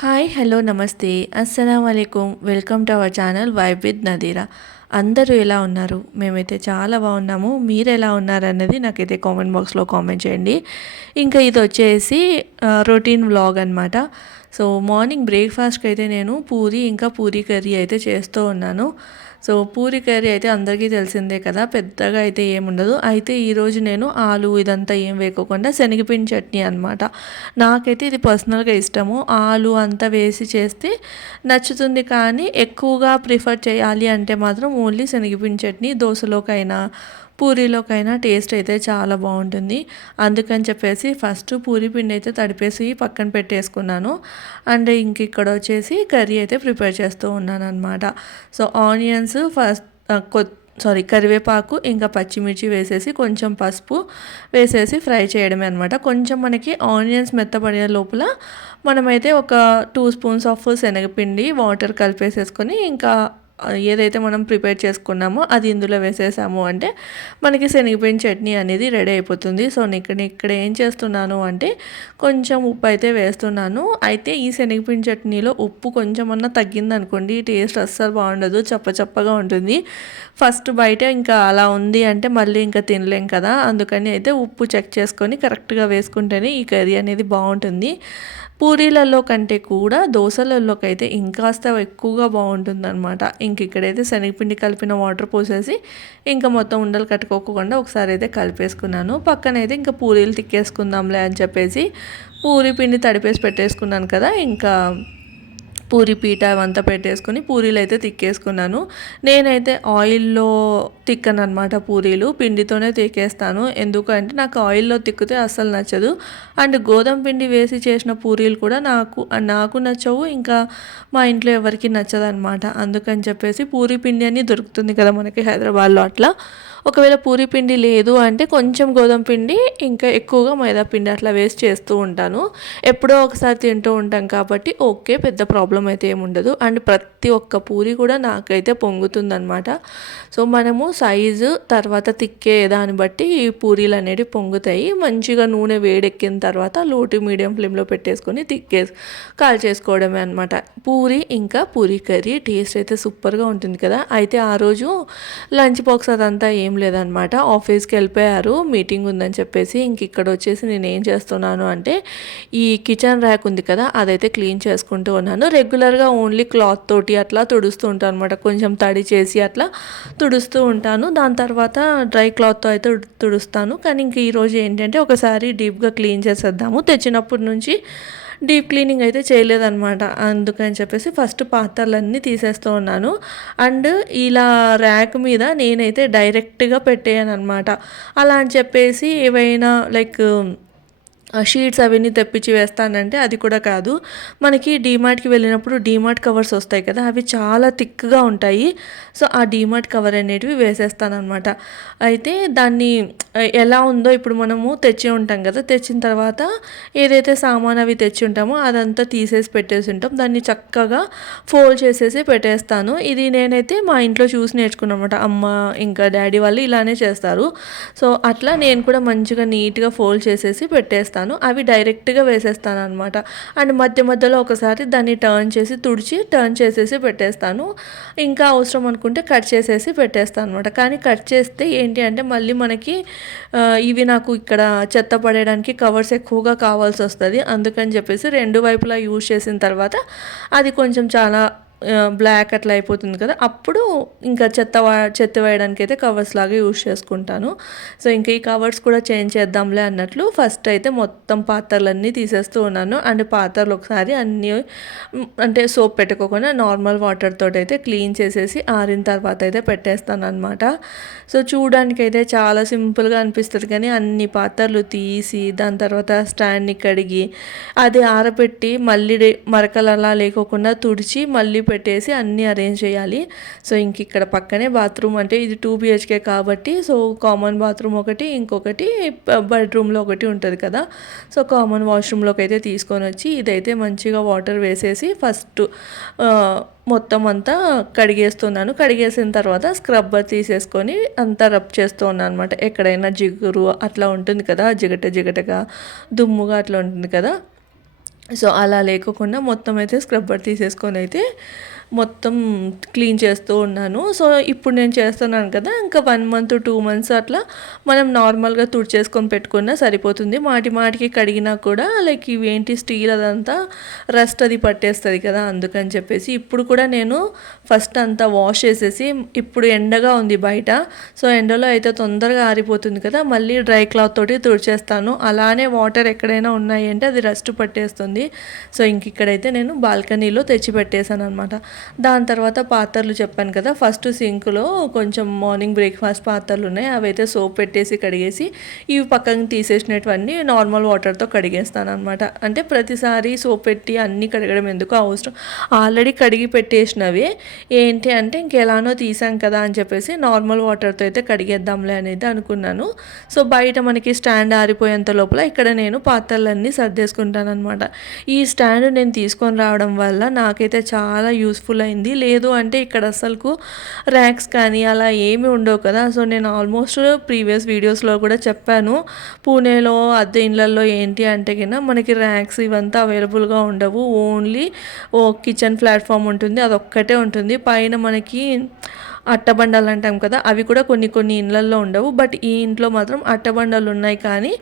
Hi hello నమస్తే అస్సలం అయికం welcome to our channel vibe with Nadira. అందరూ ఎలా ఉన్నారు? మేమైతే చాలా బాగున్నాము. మీరు ఎలా ఉన్నారు అన్నది నాకైతే కామెంట్ బాక్స్లో కామెంట్ చేయండి. ఇంకా ఇది వచ్చేసి రొటీన్ వ్లాగ్ అనమాట. సో మార్నింగ్ బ్రేక్ఫాస్ట్కి అయితే నేను పూరీ కర్రీ అయితే చేస్తూ ఉన్నాను. సో పూరీ కర్రీ అయితే అందరికీ తెలిసిందే కదా, పెద్దగా అయితే ఏముండదు. అయితే ఈరోజు నేను ఆలు ఇదంతా ఏం వేయకోకుండా శనగపిండి చట్నీ అనమాట. నాకైతే ఇది పర్సనల్గా ఇష్టము. ఆలు అంతా వేసి చేస్తే నచ్చుతుంది, కానీ ఎక్కువగా ప్రిఫర్ చేయాలి అంటే మాత్రం ఓన్లీ శనగపిండి చట్నీ దోశలోకైనా పూరీలోకైనా టేస్ట్ అయితే చాలా బాగుంటుంది. అందుకని చెప్పేసి ఫస్ట్ పూరీ పిండి అయితే తడిపేసి పక్కన పెట్టేసుకున్నాను. అండ్ ఇంక ఇక్కడ వచ్చేసి కర్రీ అయితే ప్రిపేర్ చేస్తూ ఉన్నాను అనమాట. సో ఆనియన్స్ ఫస్ట్ కరివేపాకు ఇంకా పచ్చిమిర్చి వేసేసి కొంచెం పసుపు వేసేసి ఫ్రై చేయడమే అనమాట. కొంచెం మనకి ఆనియన్స్ మెత్తపడే లోపల మనమైతే ఒక 2 స్పూన్స్ ఆఫ్ శనగపిండి వాటర్ కలిపేసేసుకొని ఇంకా ఏదైతే మనం ప్రిపేర్ చేసుకున్నామో అది ఇందులో వేసేసాము అంటే మనకి శనగపిండి చట్నీ అనేది రెడీ అయిపోతుంది. సో ఇక్కడ ఏం చేస్తున్నాను అంటే కొంచెం ఉప్పు అయితే వేస్తున్నాను. అయితే ఈ శనగపిండి చట్నీలో ఉప్పు కొంచెం అన్నా తగ్గిందనుకోండి టేస్ట్ అస్సలు బాగుండదు, చప్పగా ఉంటుంది. ఫస్ట్ బయట ఇంకా అలా ఉంది అంటే మళ్ళీ ఇంకా తినలేం కదా, అందుకని అయితే ఉప్పు చెక్ చేసుకొని కరెక్ట్గా వేసుకుంటేనే ఈ కర్రీ అనేది బాగుంటుంది. పూరీలలో కంటే కూడా దోశలలోకి అయితే ఇంకాస్త ఎక్కువగా బాగుంటుందన్నమాట. ఇంక ఇక్కడైతే శనగపిండి కలిపిన వాటర్ పోసేసి ఇంకా మొత్తం ఉండలు కట్టుకోకుండా ఒకసారి అయితే కలిపేసుకున్నాను. పక్కనైతే ఇంకా పూరీలు తిక్కేసుకుందాంలే అని చెప్పేసి పూరీ పిండి తడిపేసి పెట్టేసుకున్నాను కదా, ఇంకా పూరి పీట అవంతా పెట్టేసుకొని పూరీలు అయితే తిక్కేసుకున్నాను. నేనైతే ఆయిల్లో తిక్కను అనమాట, పూరీలు పిండితోనే తిక్కేస్తాను. ఎందుకంటే నాకు ఆయిల్లో తిక్కితే అస్సలు నచ్చదు. అండ్ గోధుమ పిండి వేసి చేసిన పూరీలు కూడా నాకు నచ్చవు, ఇంకా మా ఇంట్లో ఎవరికి నచ్చదనమాట. అందుకని చెప్పేసి పూరీ పిండి అని దొరుకుతుంది కదా మనకి హైదరాబాద్లో, అట్లా ఒకవేళ పూరీ పిండి లేదు అంటే కొంచెం గోధుమ పిండి ఇంకా ఎక్కువగా మైదా పిండి అట్లా వేస్ట్ చేస్తూ ఉంటాను. ఎప్పుడో ఒకసారి తింటూ ఉంటాం కాబట్టి ఓకే, పెద్ద ప్రాబ్లం అయితే ఏముండదు. అండ్ ప్రతి ఒక్క పూరి కూడా నాకైతే పొంగుతుందనమాట. సో మనము సైజు తర్వాత తిక్కే దాన్ని బట్టి ఈ పూరీలు అనేవి పొంగుతాయి. మంచిగా నూనె వేడెక్కిన తర్వాత లో టు మీడియం ఫ్లేమ్లో పెట్టేసుకొని కాల్ చేసుకోవడమే అనమాట. పూరి ఇంకా పూరీ కర్రీ టేస్ట్ అయితే సూపర్గా ఉంటుంది కదా. అయితే ఆ రోజు లంచ్ బాక్స్ అదంతా ఏం లేదనమాట, ఆఫీస్కి వెళ్ళిపోయారు, మీటింగ్ ఉందని చెప్పేసి. ఇంక ఇక్కడ వచ్చేసి నేను ఏం చేస్తున్నాను అంటే ఈ కిచెన్ ర్యాక్ ఉంది కదా అదైతే క్లీన్ చేసుకుంటూ ఉన్నాను. రెగ్యులర్గా ఓన్లీ క్లాత్ తోటి అట్లా తుడుస్తూ ఉంటాను అనమాట, కొంచెం తడి చేసి అట్లా తుడుస్తూ ఉంటాను. దాని తర్వాత డ్రై క్లాత్తో అయితే తుడుస్తాను. కానీ ఇంక ఈరోజు ఏంటంటే ఒకసారి డీప్గా క్లీన్ చేసేద్దాము, తెచ్చినప్పటి నుంచి డీప్ క్లీనింగ్ అయితే చేయలేదన్నమాట. అందుకని చెప్పేసి ఫస్ట్ పాత్రలన్నీ తీసేస్తూ ఉన్నాను. అండ్ ఇలా ర్యాక్ మీద నేనైతే డైరెక్ట్గా పెట్టేయను అనమాట. అలా అని చెప్పేసి ఏవైనా లైక్ షీట్స్ అవన్నీ తెప్పించి వేస్తానంటే అది కూడా కాదు. మనకి డీమార్ట్కి వెళ్ళినప్పుడు డీమార్ట్ కవర్స్ వస్తాయి కదా, అవి చాలా థిక్గా ఉంటాయి. సో ఆ డీమార్ట్ కవర్ అనేటివి వేసేస్తానమాట. అయితే దాన్ని ఎలా ఉందో ఇప్పుడు మనము తెచ్చి ఉంటాం కదా, తెచ్చిన తర్వాత ఏదైతే సామాన్ అవి తెచ్చి ఉంటామో అదంతా తీసేసి పెట్టేసి ఉంటాం, దాన్ని చక్కగా ఫోల్డ్ చేసేసి పెట్టేస్తాను. ఇది నేనైతే మా ఇంట్లో చూసి నేర్చుకున్నాను అనమాట. అమ్మ ఇంకా డాడీ వాళ్ళు ఇలానే చేస్తారు. సో అట్లా నేను కూడా మంచిగా నీట్గా ఫోల్డ్ చేసేసి పెట్టేస్తాను. అవి డైరెక్ట్గా వేసేస్తాను అనమాట. అండ్ మధ్యలో ఒకసారి దాన్ని టర్న్ చేసేసి పెట్టేస్తాను. ఇంకా అవసరం అనుకుంటే కట్ చేసేసి పెట్టేస్తాను అనమాట. కానీ కట్ చేస్తే ఏంటి అంటే మళ్ళీ మనకి ఇవి నాకు ఇక్కడ చెత్త పడేయడానికి కవర్స్ ఎక్కువగా కావాల్సి వస్తుంది. అందుకని చెప్పేసి రెండు వైపులా యూజ్ చేసిన తర్వాత అది కొంచెం చాలా బ్లాక్ అట్లా అయిపోతుంది కదా, అప్పుడు ఇంకా చెత్త వేయడానికి అయితే కవర్స్ లాగా యూజ్ చేసుకుంటాను. సో ఇంకా ఈ కవర్స్ కూడా చేంజ్ చేద్దాంలే అన్నట్లు ఫస్ట్ అయితే మొత్తం పాత్రలన్నీ తీసేస్తూ ఉన్నాను. అండ్ పాత్రలు ఒకసారి అన్నీ అంటే సోప్ పెట్టుకోకుండా నార్మల్ వాటర్ తోటి అయితే క్లీన్ చేసేసి ఆరిన తర్వాత అయితే పెట్టేస్తాను అనమాట. సో చూడడానికి అయితే చాలా సింపుల్గా అనిపిస్తుంది, కానీ అన్ని పాత్రలు తీసి దాని తర్వాత స్టాండ్ని కడిగి అది ఆరబెట్టి మళ్ళీ మరకలు అలా లేకోకుండా తుడిచి మళ్ళీ పెట్టేసి అన్నీ అరేంజ్ చేయాలి. సో ఇంక ఇక్కడ పక్కనే బాత్రూమ్, అంటే ఇది 2 BHK కాబట్టి సో కామన్ బాత్రూమ్ ఒకటి, ఇంకొకటి బెడ్రూమ్లో ఒకటి ఉంటుంది కదా. సో కామన్ వాష్రూమ్లోకి అయితే తీసుకొని వచ్చి ఇదైతే మంచిగా వాటర్ వేసేసి ఫస్ట్ మొత్తం అంతా కడిగేసిన తర్వాత స్క్రబ్బర్ తీసేసుకొని అంతా రబ్ చేస్తూ ఉన్నాను అనమాట. ఎక్కడైనా జిగురు అట్లా ఉంటుంది కదా, జిగటగా దుమ్ముగా అట్లా ఉంటుంది కదా, సో అలా లేకోకుండా మొత్తం అయితే స్క్రబ్బర్ తీసేసుకొని అయితే మొత్తం క్లీన్ చేస్తూ ఉన్నాను. సో ఇప్పుడు నేను చేస్తున్నాను కదా, ఇంకా 1 మంత్ 2 మంత్స్ అట్లా మనం నార్మల్గా తుడిచేసుకొని పెట్టుకున్నా సరిపోతుంది. మాటి మాటికి కడిగినా కూడా లైక్ ఇవేంటి స్టీల్ అదంతా రస్ట్ అది పట్టేస్తుంది కదా, అందుకని చెప్పేసి ఇప్పుడు కూడా నేను ఫస్ట్ అంతా వాష్ చేసేసి, ఇప్పుడు ఎండగా ఉంది బయట, సో ఎండలో అయితే తొందరగా ఆరిపోతుంది కదా, మళ్ళీ డ్రై క్లాత్ తోటి తుడిచేస్తాను. అలానే వాటర్ ఎక్కడైనా ఉన్నాయి అంటే అది రస్ట్ పట్టేస్తుంది. సో ఇంక ఇక్కడైతే నేను బాల్కనీలో తెచ్చి పెట్టేశాను అనమాట. దాని తర్వాత పాత్రలు చెప్పాను కదా, ఫస్ట్ సింక్లో కొంచెం మార్నింగ్ బ్రేక్ఫాస్ట్ పాత్రలు ఉన్నాయి, అవి అయితే సోప్ పెట్టేసి కడిగేసి ఇవి పక్కన తీసేసినటువన్నీ నార్మల్ వాటర్తో కడిగేస్తాను అనమాట. అంటే ప్రతిసారి సోప్ పెట్టి అన్నీ కడగడం ఎందుకు అవసరం, ఆల్రెడీ కడిగి పెట్టేసినవి ఏంటి అంటే ఇంకెలానో తీసాం కదా అని చెప్పేసి నార్మల్ వాటర్తో అయితే కడిగేద్దాంలే అనేది అనుకున్నాను. సో బయట మనకి స్టాండ్ ఆరిపోయేంత లోపల ఇక్కడ నేను పాత్రలన్నీ సర్దేసుకుంటాను అనమాట. ఈ స్టాండ్ నేను తీసుకొని రావడం వల్ల నాకైతే చాలా యూస్ఫుల్ అయింది. లేదు అంటే ఇక్కడ అసలుకు ర్యాక్స్ కానీ అలా ఏమి ఉండవు కదా. సో నేను ఆల్మోస్ట్ ప్రీవియస్ వీడియోస్లో కూడా చెప్పాను, పూణేలో అద్దె ఇళ్ళల్లో ఏంటి అంటే కన్నా మనకి ర్యాక్స్ ఇవంతా అవైలబుల్గా ఉండవు. ఓన్లీ కిచెన్ ప్లాట్ఫామ్ ఉంటుంది, అదొక్కటే ఉంటుంది. పైన మనకి అట్టబండలు అంటాం కదా, అవి కూడా కొన్ని కొన్ని ఇళ్ళల్లో ఉండవు. బట్ ఈ ఇంట్లో మాత్రం అట్టబండలు ఉన్నాయి కానీ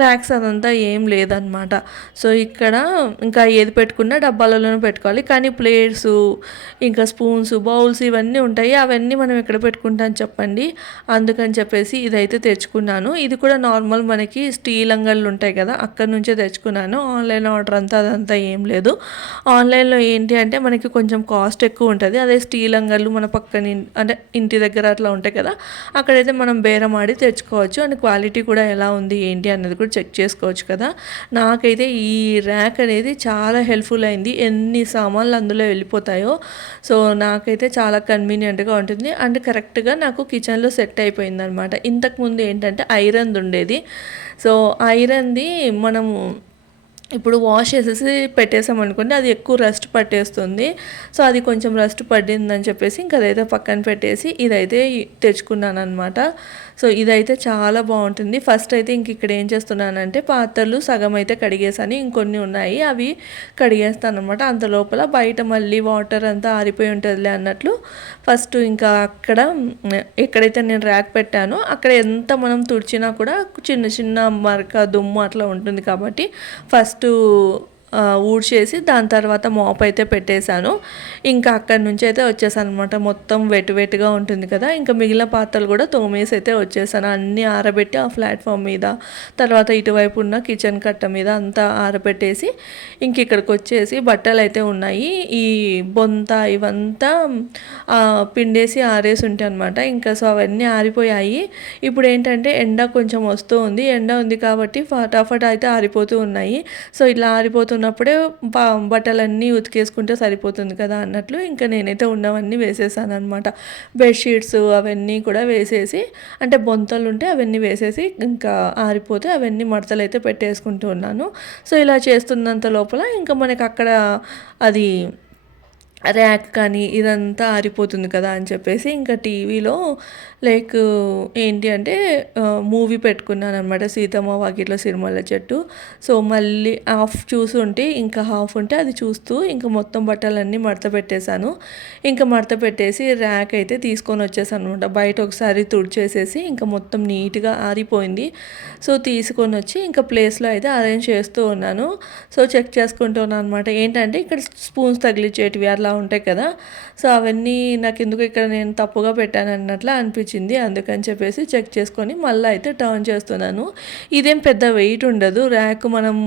ర్యాక్స్ అదంతా ఏం లేదనమాట. సో ఇక్కడ ఇంకా ఏది పెట్టుకున్నా డబ్బాలలోనే పెట్టుకోవాలి. కానీ ప్లేట్స్, ఇంకా స్పూన్స్, బౌల్స్ ఇవన్నీ ఉంటాయి, అవన్నీ మనం ఎక్కడ పెట్టుకుంటాం చెప్పండి. అందుకని చెప్పేసి ఇదైతే తెచ్చుకున్నాను. ఇది కూడా నార్మల్ మనకి స్టీల్ అంగళ్ళు ఉంటాయి కదా, అక్కడ నుంచే తెచ్చుకున్నాను. ఆన్లైన్ ఆర్డర్ అదంతా ఏం లేదు. ఆన్లైన్లో ఏంటి అంటే మనకి కొంచెం కాస్ట్ ఎక్కువ ఉంటుంది. అదే స్టీల్ అంగళ్ళు మన పక్కన అంటే ఇంటి దగ్గర అట్లా ఉంటాయి కదా, అక్కడైతే మనం బేరం ఆడి తెచ్చుకోవచ్చు. అండ్ క్వాలిటీ కూడా ఎలా ఉంది ఏంటి అనేది కూడా చెక్ చేసుకోవచ్చు కదా. నాకైతే ఈ ర్యాక్ అనేది చాలా హెల్ప్ఫుల్ అయింది. ఎన్ని సామాన్లు అందులో వెళ్ళిపోతాయో, సో నాకైతే చాలా కన్వీనియంట్గా ఉంటుంది. అండ్ కరెక్ట్గా నాకు కిచెన్లో సెట్ అయిపోయింది అనమాట. ఇంతకుముందు ఏంటంటే ఐరన్ది ఉండేది. సో ఐరన్ది మనము ఇప్పుడు వాష్ చేసేసి పెట్టేసాం అనుకోండి, అది ఎక్కువ రస్ట్ పట్టేస్తుంది. సో అది కొంచెం రస్ట్ పడిందని చెప్పేసి ఇంకా అదైతే పక్కన పెట్టేసి ఇదైతే తెచ్చుకున్నాను అనమాట. సో ఇదైతే చాలా బాగుంటుంది. ఫస్ట్ అయితే ఇంక ఇక్కడ ఏం చేస్తున్నానంటే పాత్రలు సగం అయితే కడిగేసాను, ఇంకొన్ని ఉన్నాయి అవి కడిగేస్తాను అనమాట. అంత లోపల బయట మళ్ళీ వాటర్ అంతా ఆరిపోయి ఉంటుందిలే అన్నట్లు ఫస్ట్ ఇంకా అక్కడ ఎక్కడైతే నేను ర్యాక్ పెట్టానో అక్కడ ఎంత మనం తుడిచినా కూడా చిన్న చిన్న మరక దుమ్ము అట్లా ఉంటుంది కాబట్టి ఫస్ట్ ఊడ్చేసి దాని తర్వాత మోప్ అయితే పెట్టేశాను. ఇంకా అక్కడి నుంచి అయితే వచ్చేసాను అనమాట. మొత్తం వెట్టుగా ఉంటుంది కదా, ఇంకా మిగిలిన పాత్రలు కూడా తోమేసి అయితే వచ్చేసాను. అన్నీ ఆరబెట్టి ఆ ప్లాట్ఫామ్ మీద, తర్వాత ఇటువైపు ఉన్న కిచెన్ కట్ట మీద అంతా ఆరబెట్టేసి ఇంక ఇక్కడికి వచ్చేసి బట్టలు అయితే ఉన్నాయి. ఈ బొంత ఇవంతా పిండేసి ఆరేసి ఉంటాయి అనమాట. ఇంకా సో అవన్నీ ఆరిపోయాయి. ఇప్పుడు ఏంటంటే ఎండ కొంచెం వస్తూ ఉంది, ఎండ ఉంది కాబట్టి ఫటాఫట్ అయితే ఆరిపోతూ ఉన్నాయి. సో ఇలా ఆరిపోతున్నప్పుడే బట్టలన్నీ ఉతికేసుకుంటే సరిపోతుంది కదా అన్నట్లు ఇంకా నేనైతే ఉన్నవన్నీ వేసేసాను అనమాట. బెడ్షీట్స్ అవన్నీ కూడా వేసేసి, అంటే బొంతలు ఉంటే అవన్నీ వేసేసి ఇంకా ఆరిపోతే అవన్నీ మడతలు అయితే పెట్టేసుకుంటూ ఉన్నాను. సో ఇలా చేస్తున్నంత లోపల ఇంకా మనకి అక్కడ అది ర్యాక్ కానీ ఇదంతా ఆరిపోతుంది కదా అని చెప్పేసి ఇంకా టీవీలో లైక్ ఏంటి అంటే మూవీ పెట్టుకున్నాను అనమాట, సీతమ్మ వాకిట్లో సిరిమల్ల చెట్టు. సో మళ్ళీ హాఫ్ చూసుంటే ఇంకా హాఫ్ ఉంటే అది చూస్తూ ఇంకా మొత్తం బట్టలన్నీ మడత పెట్టేశాను. ఇంకా మడత పెట్టేసి ర్యాక్ అయితే తీసుకొని వచ్చేసాను అనమాట. బయట ఒకసారి తుడిచేసేసి ఇంకా మొత్తం నీట్గా ఆరిపోయింది. సో తీసుకొని వచ్చి ఇంకా ప్లేస్లో అయితే అరేంజ్ చేస్తూ ఉన్నాను. సో చెక్ చేసుకుంటూ ఉన్నాను అనమాట. ఏంటంటే ఇక్కడ స్పూన్స్ తగిలించేటివి అట్లా ఉంటాయి కదా, సో అవన్నీ నాకు ఎందుకు ఇక్కడ నేను తప్పుగా పెట్టాను అన్నట్లు అనిపించింది. అందుకని చెప్పేసి చెక్ చేసుకొని మళ్ళీ అయితే టర్న్ చేస్తున్నాను. ఇదేం పెద్ద వెయిట్ ఉండదు ర్యాక్, మనం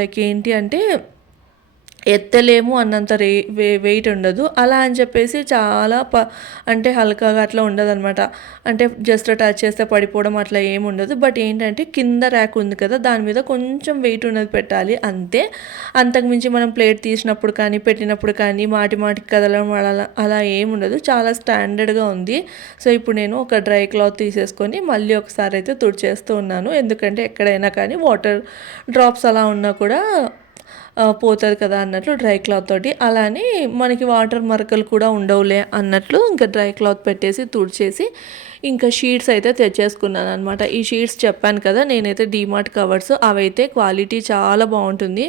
లైక్ ఏంటి అంటే ఎత్తలేము అన్నంత వెయిట్ ఉండదు. అలా అని చెప్పేసి చాలా అంటే హల్కాగా అట్లా ఉండదు అనమాట. అంటే జస్ట్ టచ్ చేస్తే పడిపోవడం అట్లా ఏమి ఉండదు. బట్ ఏంటంటే కింద ర్యాక్ ఉంది కదా, దాని మీద కొంచెం వెయిట్ ఉన్నది పెట్టాలి అంతే. అంతకుమించి మనం ప్లేట్ తీసినప్పుడు కానీ పెట్టినప్పుడు కానీ మాటికి కదలడం అలా ఏమి ఉండదు. చాలా స్టాండర్డ్గా ఉంది. సో ఇప్పుడు నేను ఒక డ్రై క్లాత్ తీసేసుకొని మళ్ళీ ఒకసారి అయితే తుడిచేస్తూ ఉన్నాను. ఎందుకంటే ఎక్కడైనా కానీ వాటర్ డ్రాప్స్ అలా ఉన్నా కూడా పోతుంది కదా అన్నట్లు డ్రై క్లాత్ తోటి. అలానే మనకి వాటర్ మరకలు కూడా ఉండవులే అన్నట్లు ఇంకా డ్రై క్లాత్ పెట్టేసి తుడిచేసి ఇంకా షీట్స్ అయితే తెచ్చేసుకున్నాను అనమాట. ఈ షీట్స్ చెప్పాను కదా నేనైతే డీమార్ట్ కవర్స్, అవైతే క్వాలిటీ చాలా బాగుంటుంది.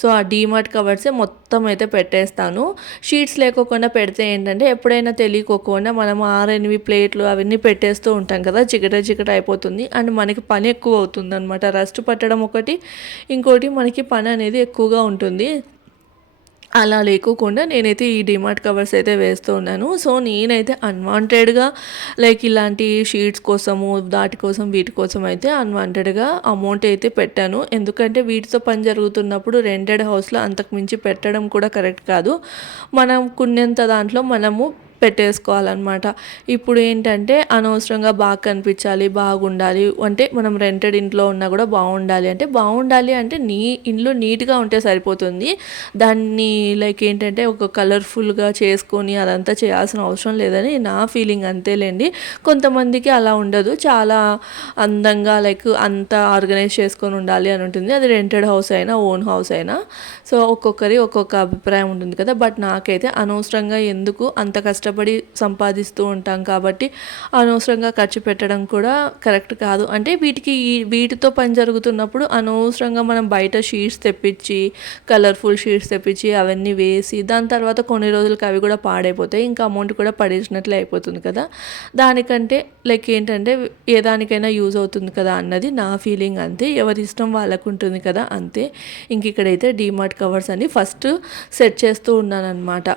సో ఆ డీమార్ట్ కవర్సే మొత్తం అయితే పెట్టేస్తాను. షీట్స్ లేకోకుండా పెడితే ఏంటంటే ఎప్పుడైనా తెలియకోకుండా మనం 6-8 ప్లేట్లు అవన్నీ పెట్టేస్తూ ఉంటాం కదా, చికట అయిపోతుంది. అండ్ మనకి పని ఎక్కువ అవుతుంది అనమాట. రస్ట్ పట్టడం ఒకటి, ఇంకోటి మనకి పని అనేది ఎక్కువగా ఉంటుంది. అలా లేకోకుండా నేనైతే ఈ డీమార్ట్ కవర్స్ అయితే వేస్తూ ఉన్నాను. సో నేనైతే అన్వాంటెడ్గా లైక్ ఇలాంటి షీట్స్ కోసము వాటి కోసం వీటి కోసం అయితే అన్వాంటెడ్గా అమౌంట్ అయితే పెట్టాను. ఎందుకంటే వీటితో పని జరుగుతున్నప్పుడు రెంటెడ్ హౌస్లో అంతకు మించి పెట్టడం కూడా కరెక్ట్ కాదు. మనం కొన్నంత దాంట్లో మనము పెట్టేసుకోవాలన్నమాట. ఇప్పుడు ఏంటంటే అనవసరంగా బాగా కనిపించాలి, బాగుండాలి అంటే మనం రెంటెడ్ ఇంట్లో ఉన్నా కూడా బాగుండాలి అంటే నీ ఇంట్లో నీట్గా ఉంటే సరిపోతుంది. దాన్ని లైక్ ఏంటంటే ఒక కలర్ఫుల్గా చేసుకొని అదంతా చేయాల్సిన అవసరం లేదని నా ఫీలింగ్, అంతేలేండి. కొంతమందికి అలా ఉండదు, చాలా అందంగా లైక్ అంతా ఆర్గనైజ్ చేసుకొని ఉండాలి అని ఉంటుంది. అది రెంటెడ్ హౌస్ అయినా ఓన్ హౌస్ అయినా. సో ఒక్కొక్కరి ఒక్కొక్క అభిప్రాయం ఉంటుంది కదా. బట్ నాకైతే అనవసరంగా ఎందుకు, అంత కష్టపడి సంపాదిస్తూ ఉంటాం కాబట్టి అనవసరంగా ఖర్చు పెట్టడం కూడా కరెక్ట్ కాదు. అంటే వీటితో పని జరుగుతున్నప్పుడు అనవసరంగా మనం బయట షీట్స్ తెప్పించి, కలర్ఫుల్ షీట్స్ తెప్పించి అవన్నీ వేసి దాని తర్వాత కొన్ని రోజులకి అవి కూడా పాడైపోతాయి, ఇంకా అమౌంట్ కూడా పడేసినట్లే అయిపోతుంది కదా. దానికంటే లైక్ ఏంటంటే ఏ దానికైనా యూజ్ అవుతుంది కదా అన్నది నా ఫీలింగ్, అంతే. ఎవరి ఇష్టం వాళ్ళకు ఉంటుంది కదా, అంతే. ఇంక ఇక్కడైతే డీమార్ట్ కవర్స్ అని ఫస్ట్ సెట్ చేస్తూ ఉన్నాను అనమాట.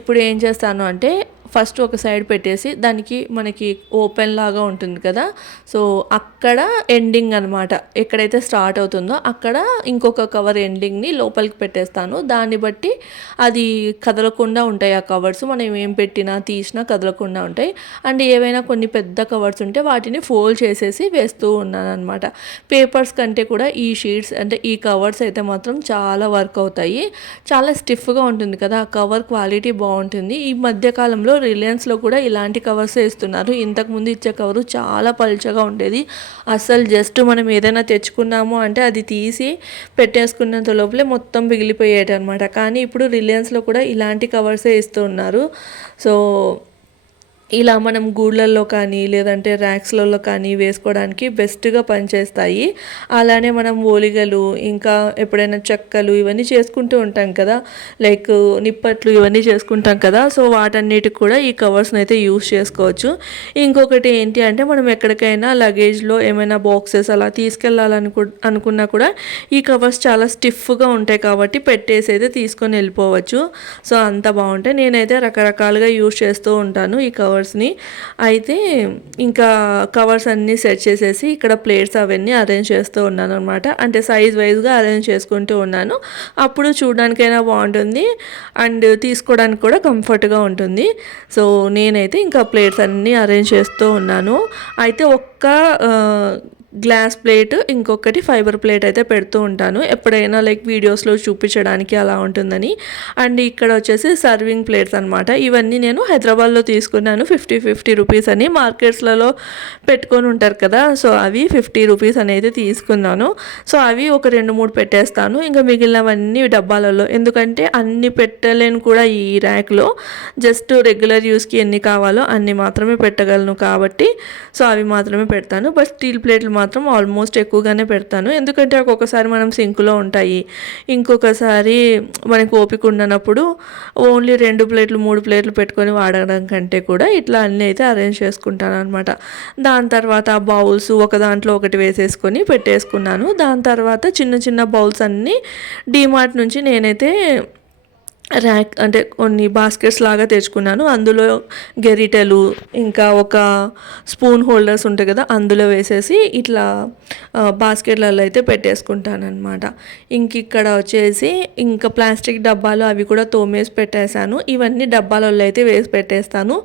ఇప్పుడు ఏం చేస్తాను అంటే ఫస్ట్ ఒక సైడ్ పెట్టేసి దానికి మనకి ఓపెన్ లాగా ఉంటుంది కదా, సో అక్కడ ఎండింగ్ అనమాట, ఎక్కడైతే స్టార్ట్ అవుతుందో అక్కడ ఇంకొక కవర్ ఎండింగ్ని లోపలికి పెట్టేస్తాను. దాన్ని బట్టి అది కదలకుండా ఉంటాయి ఆ కవర్స్, మనం ఏం పెట్టినా తీసినా కదలకుండా ఉంటాయి. అండ్ ఏవైనా కొన్ని పెద్ద కవర్స్ ఉంటే వాటిని ఫోల్డ్ చేసేసి వేస్తూ ఉన్నాను అనమాట. పేపర్స్ కంటే కూడా ఈ షీట్స్ అంటే ఈ కవర్స్ అయితే మాత్రం చాలా వర్క్ అవుతాయి. చాలా స్టిఫ్గా ఉంటుంది కదా, ఆ కవర్ క్వాలిటీ బాగుంటుంది. ఈ మధ్యకాలంలో రిలయన్స్లో కూడా ఇలాంటి కవర్స్ ఇస్తున్నారు. ఇంతకుముందు ఇచ్చే కవరు చాలా పలుచగా ఉండేది. అసలు జస్ట్ మనం ఏదైనా తెచ్చుకున్నాము అంటే అది తీసి పెట్టేసుకున్నంత లోపలే మొత్తం మిగిలిపోయేది అనమాట. కానీ ఇప్పుడు రిలయన్స్లో కూడా ఇలాంటి కవర్సే ఇస్తున్నారు. సో ఇలా మనం గూళ్ళల్లో కానీ లేదంటే ర్యాక్స్లలో కానీ వేసుకోవడానికి బెస్ట్గా పనిచేస్తాయి. అలానే మనం ఓలిగలు ఇంకా ఎప్పుడైనా చెక్కలు ఇవన్నీ చేసుకుంటూ ఉంటాం కదా, లైక్ నిప్పట్లు ఇవన్నీ చేసుకుంటాం కదా. సో వాటన్నిటికి కూడా ఈ కవర్స్ని అయితే యూస్ చేసుకోవచ్చు. ఇంకొకటి ఏంటి అంటే మనం ఎక్కడికైనా లగేజ్లో ఏమైనా బాక్సెస్ అలా అనుకున్నా కూడా ఈ కవర్స్ చాలా స్టిఫ్గా ఉంటాయి కాబట్టి పెట్టేసి అయితే తీసుకొని వెళ్ళిపోవచ్చు. సో అంత బాగుంటాయి. నేనైతే రకరకాలుగా యూస్ చేస్తూ ఉంటాను ఈ కవర్స్ని. అయితే ఇంకా కవర్స్ అన్నీ సెట్ చేసేసి ఇక్కడ ప్లేట్స్ అవన్నీ అరేంజ్ చేస్తూ ఉన్నాను అనమాట. అంటే సైజ్ వైజ్గా అరేంజ్ చేసుకుంటూ ఉన్నాను. అప్పుడు చూడడానికైనా బాగుంటుంది అండ్ తీసుకోవడానికి కూడా కంఫర్ట్గా ఉంటుంది. సో నేనైతే ఇంకా ప్లేట్స్ అన్నీ అరేంజ్ చేస్తూ ఉన్నాను. అయితే గ్లాస్ ప్లేట్ ఇంకొకటి ఫైబర్ ప్లేట్ అయితే పెడుతూ ఉంటాను ఎప్పుడైనా లైక్ వీడియోస్లో చూపించడానికి అలా ఉంటుందని. అండ్ ఇక్కడ వచ్చేసి సర్వింగ్ ప్లేట్స్ అనమాట. ఇవన్నీ నేను హైదరాబాద్లో తీసుకున్నాను 50 రూపీస్ అని. మార్కెట్స్లలో పెట్టుకొని ఉంటారు కదా, సో అవి 50 రూపీస్ అనేది తీసుకున్నాను. సో అవి ఒక 2-3 పెట్టేస్తాను. ఇంకా మిగిలినవన్నీ డబ్బాలలో, ఎందుకంటే అన్ని పెట్టలేను కూడా ఈ ర్యాక్లో. జస్ట్ రెగ్యులర్ యూస్కి ఎన్ని కావాలో అన్ని మాత్రమే పెట్టగలను కాబట్టి సో అవి మాత్రమే పెడతాను. బట్ స్టీల్ ప్లేట్లు మాత్రం ఆల్మోస్ట్ ఎక్కువగానే పెడతాను, ఎందుకంటే ఒక్కొక్కసారి మనం సింకులో ఉంటాయి, ఇంకొకసారి మనకు ఓపిక ఉండనప్పుడు ఓన్లీ 2 ప్లేట్లు 3 ప్లేట్లు పెట్టుకొని వాడడం కంటే కూడా ఇట్లా అన్నీ అయితే అరేంజ్ చేసుకుంటాను అనమాట. దాని తర్వాత బౌల్స్ ఒక దాంట్లో ఒకటి వేసేసుకొని పెట్టేసుకున్నాను. దాని తర్వాత చిన్న చిన్న బౌల్స్ అన్నీ డీమార్ట్ నుంచి నేనైతే ర్యాక్ అంటే కొన్ని బాస్కెట్స్ లాగా తెచ్చుకున్నాను. అందులో గెరిటెలు ఇంకా ఒక స్పూన్ హోల్డర్స్ ఉంటాయి కదా, అందులో వేసేసి ఇట్లా బాస్కెట్లలో అయితే పెట్టేసుకుంటాను అనమాట. ఇక్కడ వచ్చేసి ఇంకా ప్లాస్టిక్ డబ్బాలు అవి కూడా తోమేసి పెట్టేశాను. ఇవన్నీ డబ్బాలలో అయితే వేసి పెట్టేస్తాను.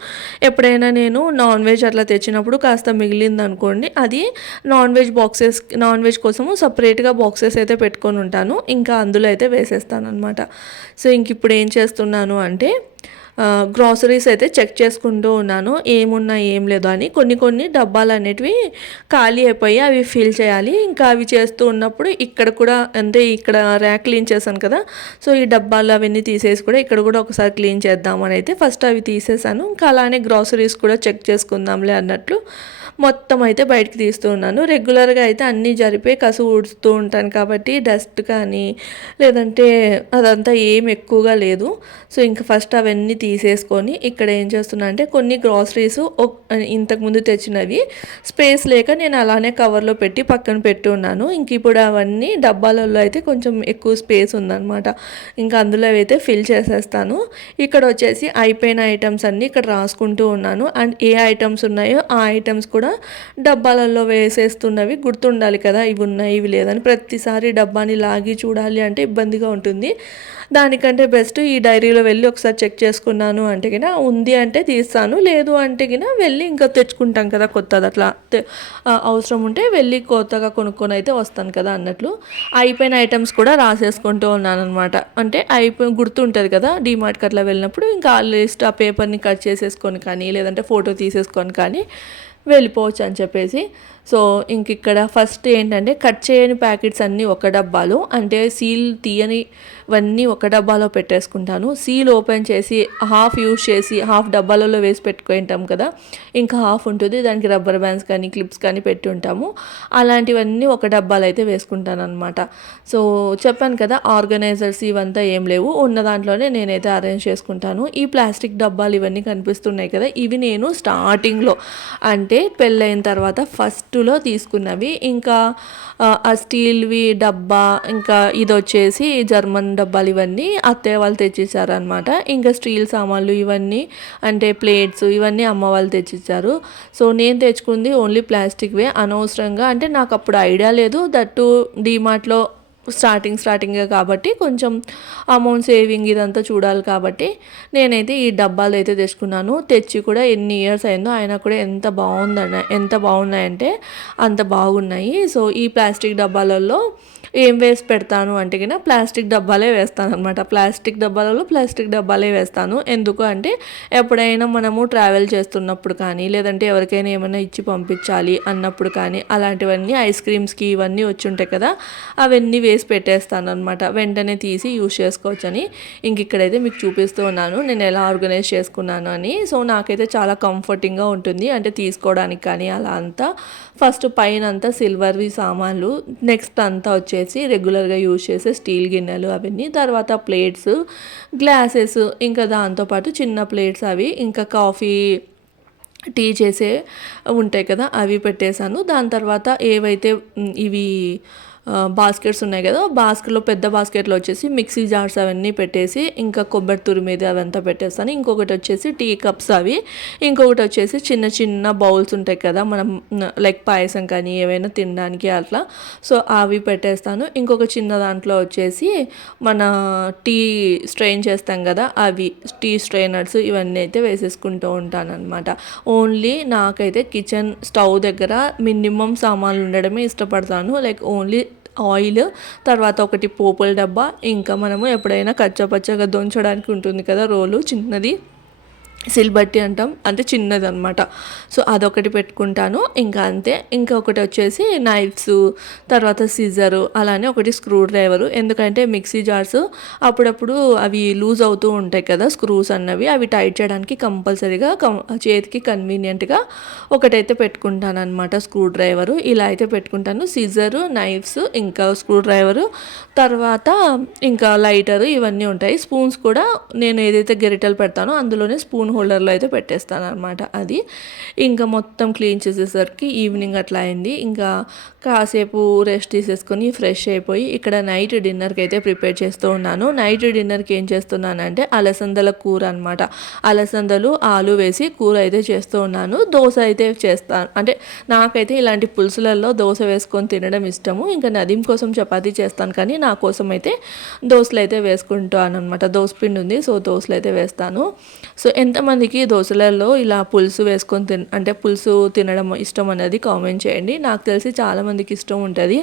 ఎప్పుడైనా నేను నాన్ వెజ్ అట్లా తెచ్చినప్పుడు కాస్త మిగిలింది అనుకోండి, అది నాన్ వెజ్ కోసము సపరేట్గా బాక్సెస్ అయితే పెట్టుకొని ఉంటాను, ఇంకా అందులో అయితే వేసేస్తాను అనమాట. సో ఇప్పుడు ఇప్పుడు ఏం చేస్తున్నాను అంటే గ్రాసరీస్ అయితే చెక్ చేసుకుంటూ ఉన్నాను, ఏమున్నాయి ఏం లేదు అని. కొన్ని డబ్బాలు అనేటివి ఖాళీ అయిపోయి అవి ఫిల్ చేయాలి. ఇంకా అవి చేస్తూ ఉన్నప్పుడు ఇక్కడ కూడా అంటే ఇక్కడ ర్యాక్ క్లీన్ చేశాను కదా, సో ఈ డబ్బాలు అవన్నీ తీసేసి కూడా ఇక్కడ కూడా ఒకసారి క్లీన్ చేద్దామని అయితే ఫస్ట్ అవి తీసేసాను. ఇంకా అలానే గ్రాసరీస్ కూడా చెక్ చేసుకుందాంలే అన్నట్లు మొత్తం అయితే బయటకు తీస్తూ ఉన్నాను. రెగ్యులర్గా అయితే అన్నీ జరిపే కసు ఊడుస్తూ ఉంటాను కాబట్టి డస్ట్ కానీ లేదంటే అదంతా ఏం ఎక్కువగా లేదు. సో ఇంకా ఫస్ట్ అవన్నీ తీసేసుకొని ఇక్కడ ఏం చేస్తున్నా అంటే కొన్ని గ్రాసరీస్ ఇంతకుముందు తెచ్చినవి స్పేస్ లేక నేను అలానే కవర్లో పెట్టి పక్కన పెట్టి ఉన్నాను. ఇంక ఇప్పుడు అవన్నీ డబ్బాలలో అయితే కొంచెం ఎక్కువ స్పేస్ ఉందన్నమాట, ఇంకా అందులో అయితే ఫిల్ చేసేస్తాను. ఇక్కడ వచ్చేసి అయిపోయిన ఐటమ్స్ అన్నీ ఇక్కడ రాసుకుంటూ ఉన్నాను. అండ్ ఏ ఐటమ్స్ ఉన్నాయో ఆ ఐటమ్స్ కూడా డబ్బాలలో వేసేస్తున్నవి గుర్తుండాలి కదా, ఇవి ఉన్నాయి ఇవి లేదని. ప్రతిసారి డబ్బాని లాగి చూడాలి అంటే ఇబ్బందిగా ఉంటుంది. దానికంటే బెస్ట్ ఈ డైరీలో వెళ్ళి ఒకసారి చెక్ చేసుకున్నాను అంటే కిన ఉంది అంటే తీస్తాను, లేదు అంటే కిన వెళ్ళి ఇంకా తెచ్చుకుంటాం కదా కొత్తది, అట్లా అవసరం ఉంటే వెళ్ళి కొత్తగా కొనుక్కొని అయితే వస్తాను కదా అన్నట్లు. అయిపోయిన ఐటమ్స్ కూడా రాసేసుకుంటూ ఉన్నాను అనమాట. అంటే గుర్తుంటుంది కదా డీమార్ట్కి అట్లా వెళ్ళినప్పుడు ఇంకా ఆ లిస్ట్ ఆ పేపర్ని కట్ చేసేసుకొని కానీ లేదంటే ఫోటో తీసేసుకొని కానీ వెళ్ళిపోవచ్చు అని చెప్పేసి. సో ఇంక ఇక్కడ ఫస్ట్ ఏంటంటే కట్ చేయని ప్యాకెట్స్ అన్నీ ఒక డబ్బాలో, అంటే సీల్ తీయనివన్నీ ఒక డబ్బాలో పెట్టేసుకుంటాను. సీల్ ఓపెన్ చేసి హాఫ్ యూజ్ చేసి హాఫ్ డబ్బాలలో వేసి పెట్టుకుంటాం కదా, ఇంకా హాఫ్ ఉంటుంది దానికి రబ్బర్ బ్యాండ్స్ కానీ క్లిప్స్ కానీ పెట్టి ఉంటాము. అలాంటివన్నీ ఒక డబ్బాలో అయితే వేసుకుంటాను అనమాట. సో చెప్పాను కదా ఆర్గనైజర్స్ ఇవంతా ఏం లేవు, ఉన్న దాంట్లోనే నేనైతే అరేంజ్ చేసుకుంటాను. ఈ ప్లాస్టిక్ డబ్బాలు ఇవన్నీ కనిపిస్తున్నాయి కదా, ఇవి నేను స్టార్టింగ్లో అంటే పెళ్ళైన తర్వాత ఫస్ట్లో తీసుకున్నవి. ఇంకా ఆ స్టీల్వి డబ్బా, ఇంకా ఇది వచ్చేసి జర్మన్ డబ్బాలు, ఇవన్నీ అత్తయ్య వాళ్ళు తెచ్చిచ్చారనమాట. ఇంకా స్టీల్ సామాన్లు ఇవన్నీ అంటే ప్లేట్స్ ఇవన్నీ అమ్మ వాళ్ళు తెచ్చిచ్చారు. సో నేను తెచ్చుకుంది ఓన్లీ ప్లాస్టిక్వే అనవసరంగా, అంటే నాకు అప్పుడు ఐడియా లేదు, దట్టు డీమార్ట్లో స్టార్టింగే కాబట్టి కొంచెం అమౌంట్ సేవింగ్ ఇదంతా చూడాలి కాబట్టి నేనైతే ఈ డబ్బాలు అయితే తెచ్చుకున్నాను. తెచ్చి కూడా ఎన్ని ఇయర్స్ అయిందో అయినా కూడా ఎంత బాగున్నాయంటే అంత బాగున్నాయి. సో ఈ ప్లాస్టిక్ డబ్బాలలో ఏం వేసి పెడతాను అంటే కన్నా ప్లాస్టిక్ డబ్బాలే వేస్తాను అనమాట. ప్లాస్టిక్ డబ్బాలే వేస్తాను. ఎందుకు అంటే ఎప్పుడైనా మనము ట్రావెల్ చేస్తున్నప్పుడు కానీ లేదంటే ఎవరికైనా ఏమైనా ఇచ్చి పంపించాలి అన్నప్పుడు కానీ అలాంటివన్నీ ఐస్ క్రీమ్స్కి ఇవన్నీ వచ్చి ఉంటాయి కదా, అవన్నీ వేసి పెట్టేస్తాను అనమాట, వెంటనే తీసి యూజ్ చేసుకోవచ్చని. ఇంక ఇక్కడైతే మీకు చూపిస్తూ ఉన్నాను నేను ఎలా ఆర్గనైజ్ చేసుకున్నాను అని. సో నాకైతే చాలా కంఫర్టింగ్గా ఉంటుంది, అంటే తీసుకోవడానికి కానీ అలా అంతా. ఫస్ట్ పైన అంతా సిల్వర్వి సామాన్లు, నెక్స్ట్ అంతా వచ్చేసి రెగ్యులర్గా యూజ్ చేసే స్టీల్ గిన్నెలు అవన్నీ, తర్వాత ప్లేట్స్ గ్లాసెస్, ఇంకా దాంతోపాటు చిన్న ప్లేట్స్ అవి, ఇంకా కాఫీ టీ చేసే ఉంటాయి కదా అవి పెట్టేశాను. దాని తర్వాత ఏవైతే ఇవి బాస్కెట్స్ ఉన్నాయి కదా, పెద్ద బాస్కెట్లో వచ్చేసి మిక్సీ జార్స్ అవన్నీ పెట్టేసి ఇంకా కొబ్బరి తురిమేది అవంతా పెట్టేస్తాను. ఇంకొకటి వచ్చేసి టీ కప్స్ అవి, ఇంకొకటి వచ్చేసి చిన్న చిన్న బౌల్స్ ఉంటాయి కదా మనం లైక్ పాయసం కానీ ఏవైనా తినడానికి అట్లా, సో అవి పెట్టేస్తాను. ఇంకొక చిన్న దాంట్లో వచ్చేసి మన టీ స్ట్రెయిన్ చేస్తాం కదా అవి టీ స్ట్రెయినర్స్ ఇవన్నీ అయితే వేసేసుకుంటూ ఉంటాను అనమాట. ఓన్లీ నాకైతే కిచెన్ స్టవ్ దగ్గర మినిమం సామాన్లు ఉండడమే ఇష్టపడతాను. లైక్ ఓన్లీ ఆయిల్, తర్వాత ఒకటి పోపుల డబ్బా, ఇంకా మనము ఎప్పుడైనా కచ్చపచ్చగా దొంచడానికి ఉంటుంది కదా రోలు చిన్నది, సిల్బట్టి అంటాం, అంటే చిన్నది అనమాట. సో అదొకటి పెట్టుకుంటాను, ఇంకా అంతే. ఇంకొకటి వచ్చేసి నైఫ్స్, తర్వాత సిజరు, అలానే ఒకటి స్క్రూ డ్రైవరు. ఎందుకంటే మిక్సీ జార్స్ అప్పుడప్పుడు అవి లూజ్ అవుతూ ఉంటాయి కదా స్క్రూస్ అన్నవి, అవి టైట్ చేయడానికి కంపల్సరీగా చేతికి కన్వీనియంట్గా ఒకటైతే పెట్టుకుంటాను అనమాట, స్క్రూ డ్రైవరు. ఇలా అయితే పెట్టుకుంటాను, సిజరు, నైఫ్స్, ఇంకా స్క్రూ డ్రైవరు, తర్వాత ఇంకా లైటరు ఇవన్నీ ఉంటాయి. స్పూన్స్ కూడా నేను ఏదైతే గరిటెలు పెడతానో అందులోనే స్పూన్ హోల్డర్లో అయితే పెట్టేస్తాను అనమాట. అది ఇంకా మొత్తం క్లీన్ చేసేసరికి ఈవినింగ్ అట్లా అయింది. ఇంకా కాసేపు రెస్ట్ తీసేసుకొని ఫ్రెష్ అయిపోయి ఇక్కడ నైట్ డిన్నర్కి అయితే ప్రిపేర్ చేస్తూ ఉన్నాను. నైట్ డిన్నర్కి ఏం చేస్తున్నానంటే అలసందల కూర అనమాట. అలసందలు ఆలు వేసి కూర అయితే చేస్తూ ఉన్నాను. దోశ అయితే చేస్తాను, అంటే నాకైతే ఇలాంటి పులుసులలో దోశ వేసుకొని తినడం ఇష్టము. ఇంకా నదీం కోసం చపాతీ చేస్తాను, కానీ నా కోసం అయితే దోశలు అయితే వేసుకుంటాను అనమాట. దోశ పిండి ఉంది, సో దోశలు అయితే వేస్తాను. సో ఎంతమందికి దోశలలో ఇలా పులుసు వేసుకొని అంటే పులుసు తినడం ఇష్టం అనేది కామెంట్ చేయండి. నాకు తెలిసి చాలామందికి ఇష్టం ఉంటుంది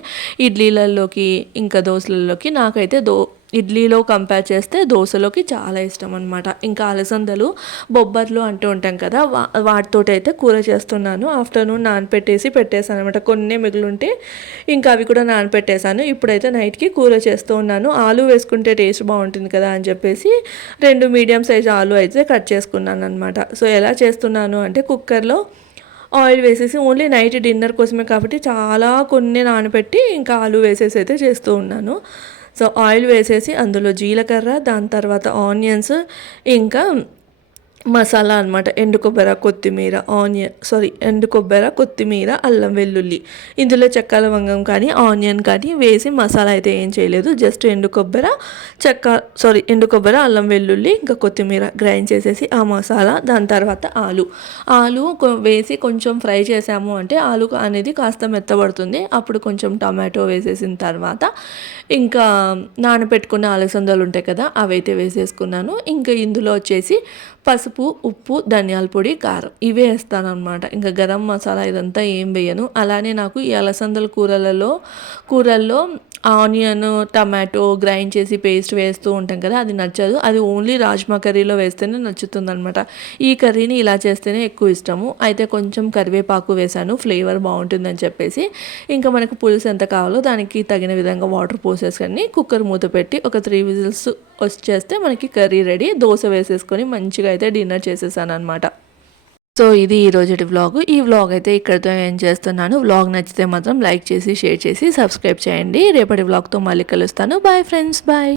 ఇడ్లీలలోకి ఇంకా దోశలలోకి. నాకైతే ఇడ్లీలో కంపేర్ చేస్తే దోశలోకి చాలా ఇష్టం అనమాట. ఇంకా అలసందలు బొబ్బర్లు అంటూ ఉంటాం కదా, వాటితోటి అయితే కూర చేస్తున్నాను. ఆఫ్టర్నూన్ నానపెట్టేసి పెట్టేశాను అనమాట. కొన్ని మిగులుంటే ఇంకా అవి కూడా నానపెట్టేశాను. ఇప్పుడైతే నైట్కి కూర చేస్తూ ఉన్నాను. ఆలు వేసుకుంటే టేస్ట్ బాగుంటుంది కదా అని చెప్పేసి 2 మీడియం సైజ్ ఆలు అయితే కట్ చేసుకున్నాను అనమాట. సో ఎలా చేస్తున్నాను అంటే కుక్కర్లో ఆయిల్ వేసేసి ఓన్లీ నైట్ డిన్నర్ కోసమే కాబట్టి చాలా కొన్ని నానబెట్టి ఇంకా ఆలు వేసేసి అయితే చేస్తూ ఉన్నాను. సో ఆయిల్ వేసేసి అందులో జీలకర్ర, దాని తర్వాత ఆనియన్స్, ఇంకా మసాలా అనమాట. ఎండు కొబ్బరి, కొత్తిమీర, అల్లం వెల్లుల్లి, ఇందులో చెక్క లవంగం కానీ ఆనియన్ కానీ వేసి మసాలా అయితే ఏం చేయలేదు. జస్ట్ ఎండు కొబ్బరి, అల్లం వెల్లుల్లి ఇంకా కొత్తిమీర గ్రైండ్ చేసేసి ఆ మసాలా, దాని తర్వాత ఆలు వేసి కొంచెం ఫ్రై చేసాము అంటే ఆలు అనేది కాస్త మెత్తబడుతుంది. అప్పుడు కొంచెం టమాటో వేసేసిన తర్వాత ఇంకా నానబెట్టుకున్న అలసందలు ఉంటాయి కదా, అవైతే వేసేసుకున్నాను. ఇంకా ఇందులో వచ్చేసి పసుపు, ఉప్పు, ధనియాల పొడి, కారం ఇవే వేస్తాను అనమాట. ఇంకా గరం మసాలా ఇదంతా ఏం వేయను. అలానే నాకు ఈ అలసందల కూరల్లో ఆనియన్, టమాటో గ్రైండ్ చేసి పేస్ట్ వేస్తూ ఉంటాం కదా, అది నచ్చదు. అది ఓన్లీ రాజ్మా కర్రీలో వేస్తేనే నచ్చుతుంది అనమాట. ఈ కర్రీని ఇలా చేస్తేనే ఎక్కువ ఇష్టము. అయితే కొంచెం కరివేపాకు వేసాను, ఫ్లేవర్ బాగుంటుందని చెప్పేసి. ఇంకా మనకు పులుసు ఎంత కావాలో దానికి తగిన విధంగా వాటర్ పోసేసుకొని కుక్కర్ మూత పెట్టి ఒక 3 విజిల్స్ వచ్చేస్తే మనకి కర్రీ రెడీ. దోశ వేసేసుకొని మంచిగా అయితే డిన్నర్ చేసేసాను అనమాట. సో ఇది ఈరోజుటి వ్లాగ్. ఈ వ్లాగ్ అయితే ఇక్కడితో ఏం చేస్తున్నాను. వ్లాగ్ నచ్చితే మాత్రం లైక్ చేసి, షేర్ చేసి, సబ్స్క్రైబ్ చేయండి. రేపటి వ్లాగ్తో మళ్ళీ కలుస్తాను. Bye friends, bye.